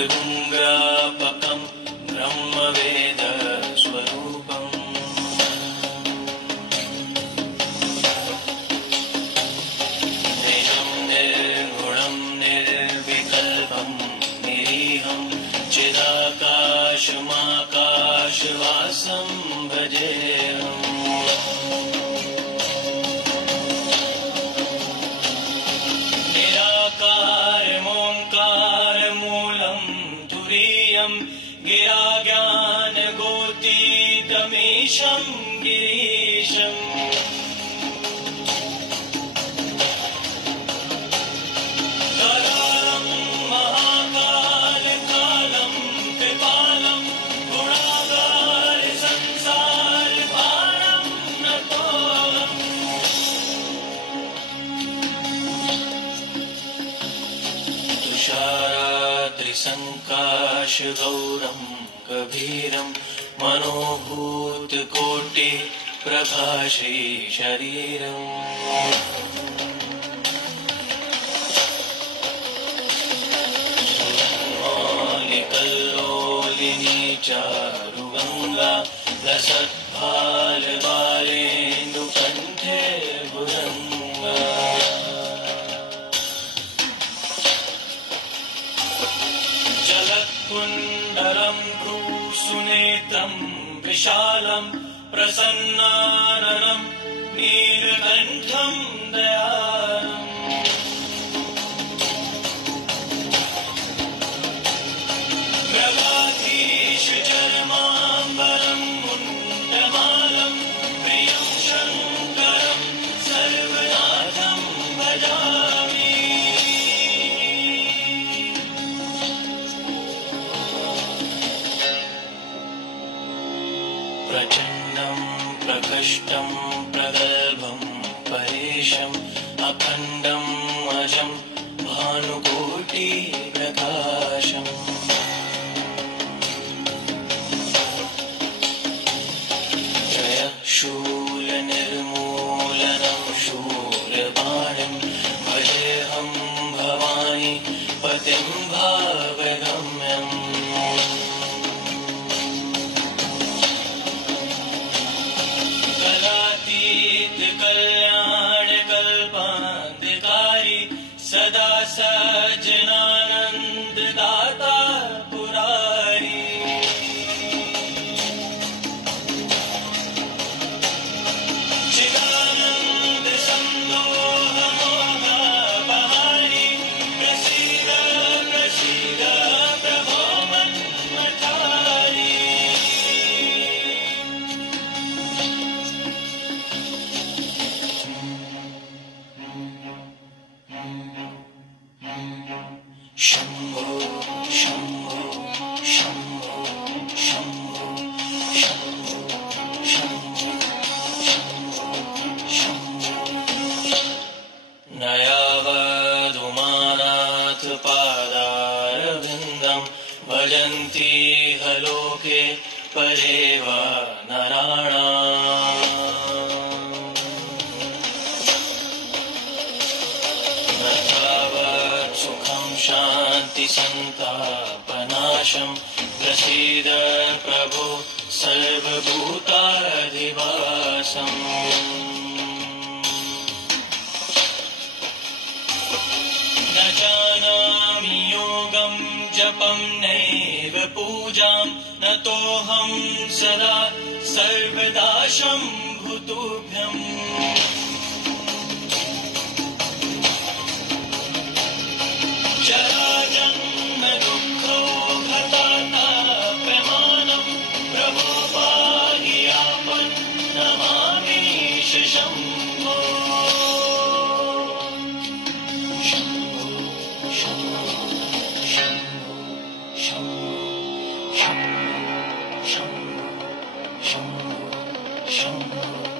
सर्वगुङ्ग्रापकं ब्रह्मवेदस्वरूपम् निजं निर्गुणं निर्विकल्पं निरीहं चिदाकाशमाकाशवासं भजेऽहम् गिराज्ञानगोतीतमीशं गिरीशम् करालं महाकालकालं कृपालं गुणागार संसारभारं नतोऽहम् तुषाराद्रिसङ्काशगौरं गभीरं मनोभूतकोटि प्रभाश्री शरीरम् सुरमालिकल्लोलिनी चारुगङ्गा लसद्भालबालेन्दुकण्ठे भुजङ्गा जलत्कुण्डलं भ्रूसुनेत्रं विशालं प्रसन्नाननं नीलकण्ठं दयालम् मृगाधीशचर्माम्बरं मुण्डमालं प्रियं शङ्करं सर्वनाथं भजामि प्रचण्डं प्रकष्टं प्रगल्भं परेशम् अखण्डम् अजं भानुकोटिप्रकाशम् जयशूलनिर्मूलनं शूलपाणिं भजेऽहं भवानि पतिं भावगम्यम् कल्याणकल्पान्तिकारी सदा सज्जनानन्ददाता पुरारी चिदानन्द सन्दोहमोहबहारी प्रसीद प्रसीद प्रभो मन्मथारी शम्भो शम्भो शम्भो शम्भो शम्भो शम्भो शम्भो न यावदुमानाथ पादारविन्दं भजन्ति लोके परेव नराणाम् शान्ति संतापनाशं प्रसीद प्रभो सर्वभूताधिवासम् न जानामि योगं जपं नैव पूजां नतोऽहं सदा सर्वदा शम्भुतुभ्यम् जराजन्म दुःखो भताताप्यमानं प्रभो पाहि यापन् नमामीश शम्भो शम्भो शम्भो शम्भो शम्भो शम्भो शम्भो शम्भो शम्भो